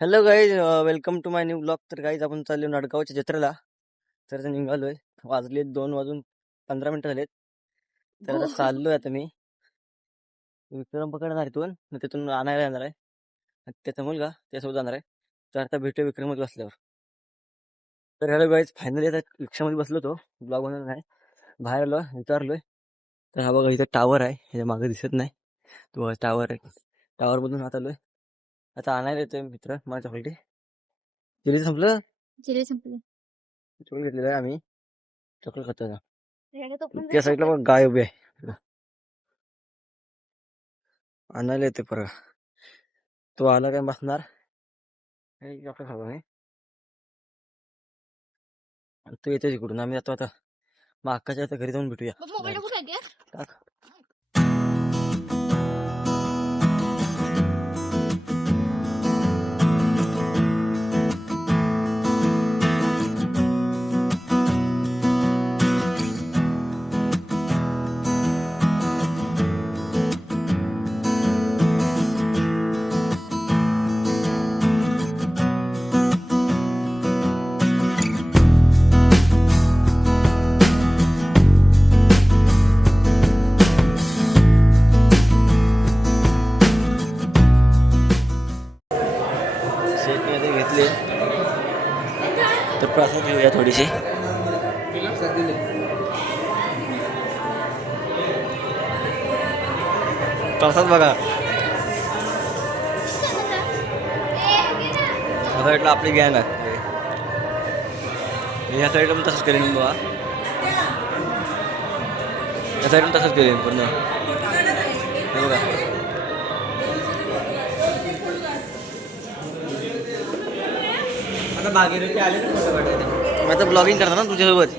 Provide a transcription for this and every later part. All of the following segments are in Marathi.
Hello guys, welcome to my new blog. तर गाईज आपण चाललो नाडगावच्या जत्रेला. तर ते निघालोय. वाजले 2:15 झालेत. तर आता चाललोय. आता मी विक्रम पकडणार इथून, मग तिथून आणायला येणार आहे. आणि त्याचा मुलगा त्यासोबत जाणार आहे. तर आता भेटूया विक्रममध्ये बसल्यावर. तर हॅलो गाईज, फायनली आता रिक्षामध्ये बसलो. तो ब्लॉग बनवला नाही, बाहेर आलो, विचारलोय. तर हा बघा, इथं टावर आहे, ह्याच्या मागे दिसत नाही तो टावर आहे. टावर मधून हात आलोय. आता आणायला येतोय मित्र मला चॉकलेटी. चिली संपलं. चिली संपली. चॉकलेट घेतलेलं आहे आम्ही. चॉकलेट खातो ना. त्या साईडला बघ गाय उभी आहे. आणायला येते परत. तो आला काय बसणार. चॉकलेट खातो मी. तू येते तिकडून, आम्ही जातो आता. मग अक्काच्या घरी जाऊन भेटूया. टाक. शेटने ते घेतले. तर प्रसाद घेऊया थोडीशी. प्रसाद बघा. या साईडला आपली गँग आहे. या साईडला पण तसंच करेन बघा. या साईडला पण तसंच करेन पूर्ण. हे बघा. मी आता ब्लॉगिंग करणार ना तुझ्यासोबत.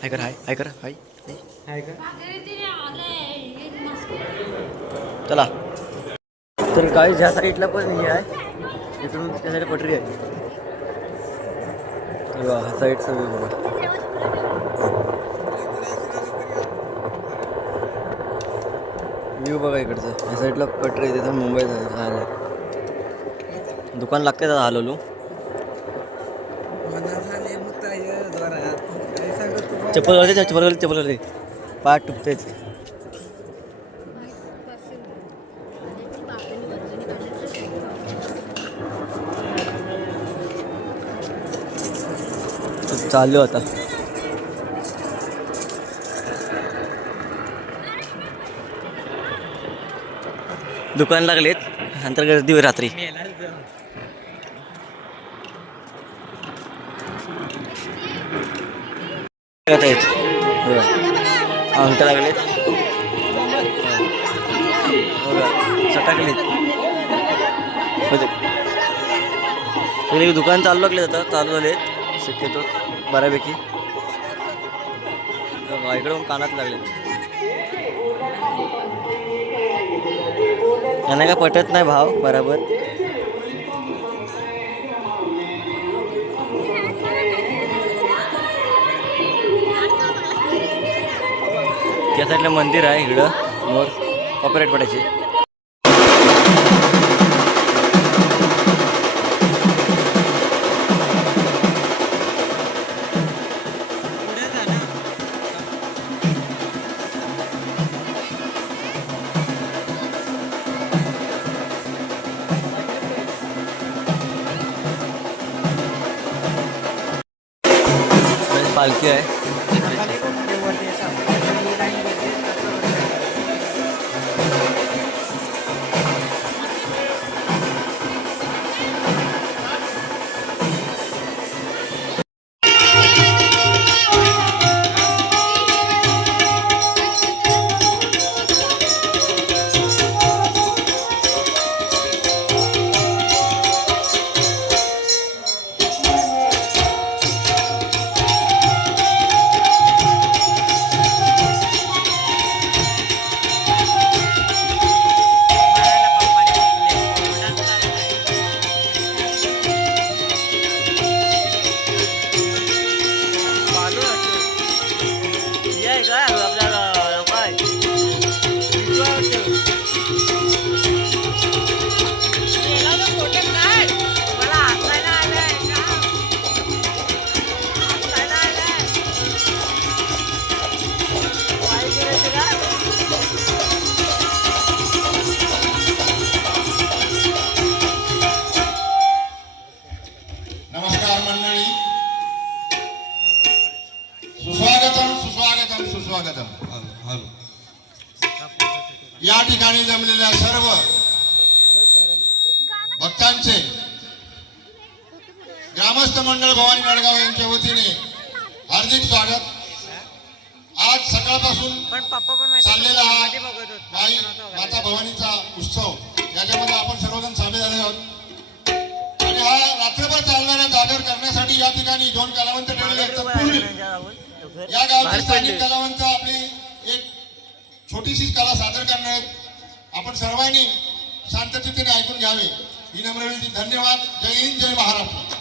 हाय कर, हाय कर, हाय. चला. तर काही ज्या साईडला पण हे आहे, इकडून त्या साईड पटरी आहे. हा साईड सगळी बघा. व्ह्यू बघा इकडचं. या साईडला पटरी आहे, तिथं मुंबईत राहायला दुकान लागते. दादा हलवलो. चप्पल घालते, चप्पल घालते, चप्पल घालते. पाठ तुटतेच. चालू आता. दुकान लागलेत, नंतर गर्दी होईल रात्री. अंगठ्या लागलेत, सटाकलेत. दुकान चालू लागले, आता चालू झाले शक्यतो बऱ्यापैकी. इकडे कानात लागले. यांना काय पटत नाही भाव बरोबर. त्या साईडला मंदिर आहे इकडं समोर, कॉपरेट पडायचे. पालखी आहे. या ठिकाणी जमलेल्या सर्व भक्तांचे ग्रामस्थ मंडळ भवानी नडगाव यांच्या वतीने हार्दिक स्वागत। आज सकाळपासून चाललेला हा माई माता भवानीचा उत्सव याच्यामध्ये आपण सर्वजण सामील झाले आहोत आणि हा रात्रभर चालणारा जागर करण्यासाठी या ठिकाणी 2 कलावंत ठेवलेले आहेत। तत्पूर्वी या गावचे स्थानिक कलावंत आपली एक छोटीशी कला सादर करणार आहेत। आपण सर्वांनी शांततेने ऐकून घ्यावे ही नम्र विनंती। धन्यवाद। जय हिंद, जय महाराष्ट्र।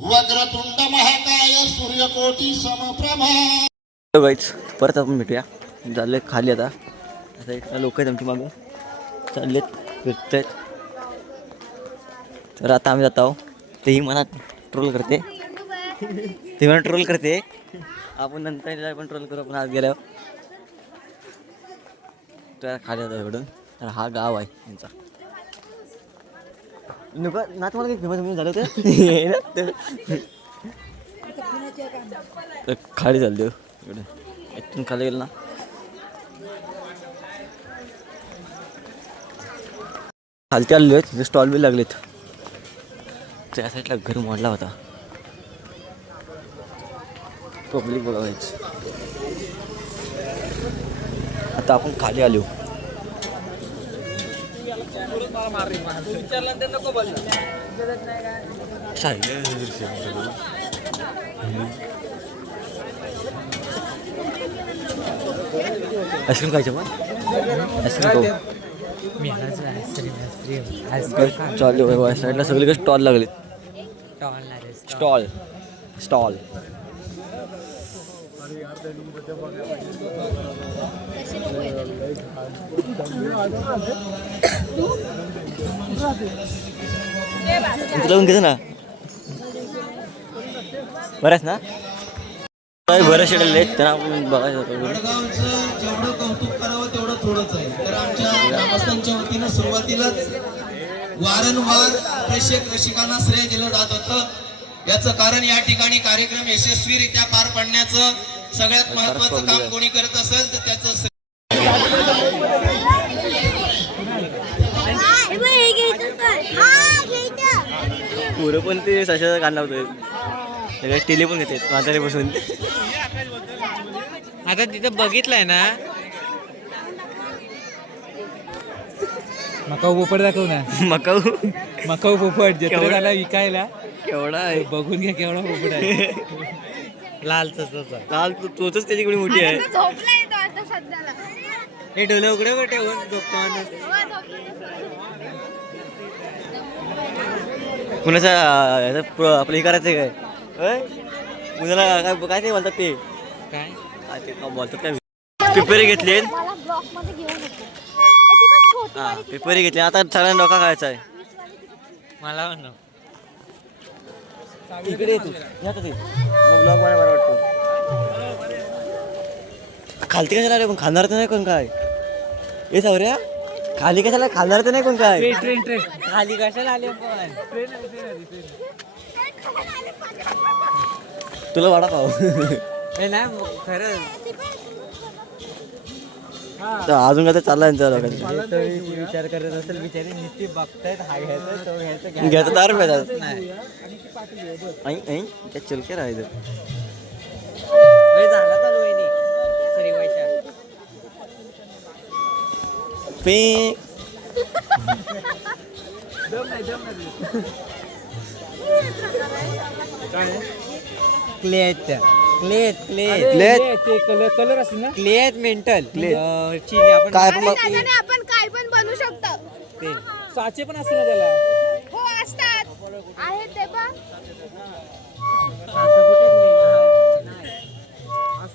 वक्रतुंड महाकाय सूर्यकोटी समप्रभा। गाईज परत आपण भेटूया। झाले खाली आता इकडे लोक आहेत आमची मागं चाललेत फिरतायत। तर आता आम्ही जात आहोत। तेही मनात ट्रोल करते आपण नंतर पण ट्रोल करू आपण आज गेल्यावर। तर खाली जातो इकडून। तर हा गाव आहे त्यांचा नको ना तुम्हाला काही फेमस झालं होतं तर खाली चालले इकडे इथून खाली गेलं ना खालती आलेलो आहेत। तिथे स्टॉल बी लागलेत। त्या साईडला घर मोडला होता। पब्लिक बघायच। आता आपण खाली आलो। आईस्क्रीम खायचं पण आईस्क्रीम खाऊ चालू साईडला सगळीकडे स्टॉल लागलेत। स्टॉल स्टॉल लावून घेतो ना बऱ्याच ना बऱ्याच शेडले आहेत त्यांना आपण बघायचं होतं। वडगावचं जेवढं कौतुक करावं तेवढं थोडंच आहे। तर आमच्या ग्रामस्थांच्या वतीनं सुरुवातीलाच वारंवार प्रेक्षक रसिकांना श्रेय दिलं जात होतं। याचं कारण या ठिकाणी कार्यक्रम यशस्वीरित्या पार पाडण्याचं सगळ्यात महत्वाचं काम कोणी करत असेल तर त्याचं पुरं पण ते सशाचा कांदा होतोय सगळे टेले पण घेतात म्हातारे बसून। आता तिथं बघितलंय ना मकाऊ पोपट दाखव ना मकाऊ पोपट जत्रेत आला विकायला केवढा आहे बघून घ्या केवढा पोपट आहे। लाल तोच त्याची कुणी मोठी आहे। हे डोले उघडे ठेवून झोपतो कुणाचा आपलं हे करायचं काय कुणाला काय काय ते बोलतात ते काय काय ते बोलतात काय पेपरे घेतले हा पेपरे घेतले आता सगळ्यांना डोका खायचा आहे मला म्हण इकडे येतो ब्लॉग मला बरं वाटतो। खालती कशाला आले पण खाणार तर नाही कोण काय हे सावऱ्या खाली कशाला खाणार तर नाही कोण काय ट्रेन खाली कशाला आले तुला वडापाव ना खरं अजून काय चाललाय लोकांचा विचार करत असेल बिचारी नुसती बघतायत हा घ्यायचं तो घ्यायचं घ्यायचं दार पाहिजे नाही काय चलके राहायचं झाला चालू आहे सरी व्हायच्या पे क्लेट क्लेट क्लेट क्लेट ते कलर असते ना क्लेट मेंटल क्लेट चीनी आपण काय आपण काय पण बनवू शकतो। ते साचे पण असते ना त्याला हो असतात आहेत ते पण साचे कुठे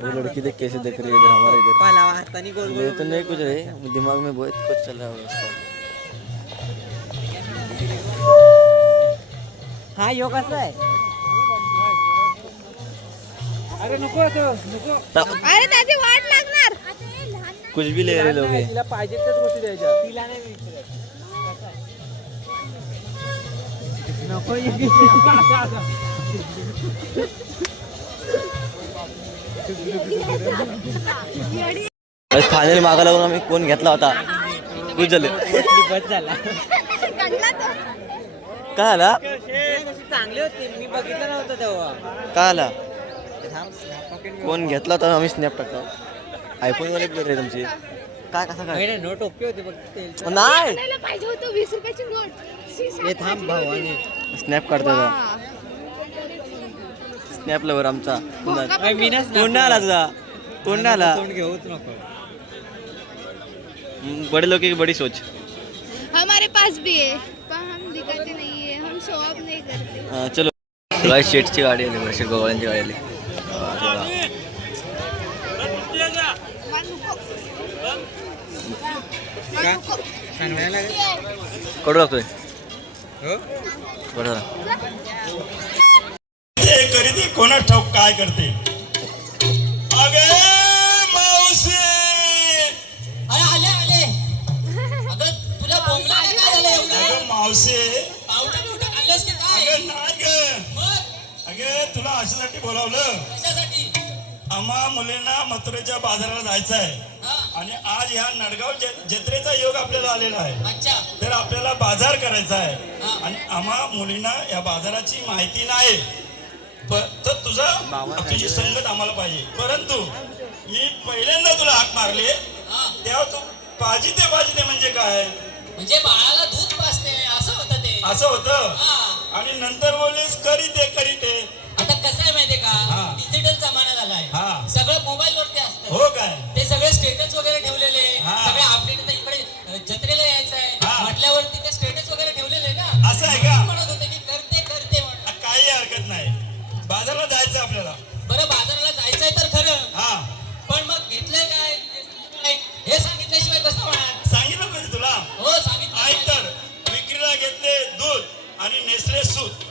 वो लड़की देख कैसे देख रही है इधर हमारे इधर। ये तो नहीं कुछ रहे, दिमाग में बहुत कुछ चल रहा है उसका। हा योग कसा आहे? अरे नको नको, अरे त्याची वाट लागणार. कुछ भी ले रहे लोग ये। तिला पाहिजे त्याच गोष्टी द्यायच्या. तिला नाही विचारायचं. नको फायनल मागा लागून आम्ही कोण घेतला होता कुछ झालं बस झाला. कंगला तो. काय आला चांगले होते, मी बघितलं नव्हतं तेव्हा. काय आला कोण घेतला होता आम्ही स्नॅप टाकतो. आयफोन वाले बरे तुमची काय कसं काय नोट ओके होते बघ. नाही आणायला पाहिजे होतं 20 रुपयाची नोट. हे थांब भावाने. स्नॅप काढतो स्नॅप लवर आमचा कोण आला तुझा कोण आला. तोंड घेऊच नको. बड़े लोग की बड़ी सोच. हमारे पास भी है पर हम दिखाते नहीं है, हम शो ऑफ नहीं करते. चलो गाय शेटची गाडी आली वर्ष गोवाळ्यांची गाडी आली. कडू लागतोय बरं ते करीते कोणास ठाऊक काय करते. अगे मावशी अरे आले आले. अगं तुला बोंबला काय झालं एवढं? अगं मावशी पावटा बिवटा खाल्लंस की काय? अगं नाही ग. मग अगं तुला अशासाठी बोलावलं. कशासाठी? आम्हा मुलींना मथुरेच्या बाजाराला जायचं आहे हा, आणि आज ह्या नडगाव जत्रेचा योग आपल्याला आलेला आहे. अच्छा. तर आपल्याला बाजार करायचा आहे हा. आणि आम्हा मुलींना या बाजाराची माहिती नाही. तर तुझी संगत आम्हाला पाहिजे. परंतु मी पहिल्यांदा तुला हाक मारले हा, तेव्हा तू पाजी ते म्हणजे काय म्हणजे बाळाला दूध पाजते असं होतं ते. असं होतं. हा. आणि नंतर बोललीस करीते. आता कसं आहे माहितीये हा. का, डिजिटल जमाना झालाय. हा. सगळं मोबाईल वरती असतं. हो काय ते सगळे स्टेटस वगैरे ठेवलेले, हा. सगळे अपडेट. आता इकडे जत्रेला यायचं आहे हा. म्हटल्यावरती ते स्टेटस वगैरे ठेवलेले ना. असं आहे का? म्हणत होते की करते म्हणून. काही हरकत नाही. बाजारला जायचं आपल्याला. बरं बाजाराला जायचंय तर खरं, हा पण मग घेतलंय काय काय हे सांगितल्याशिवाय कसं होणार? सांगितलं पाहिजे तुला. हो सांगितलं. ऐक तर विक्रीला घेतले दूध आणि नेसले सूत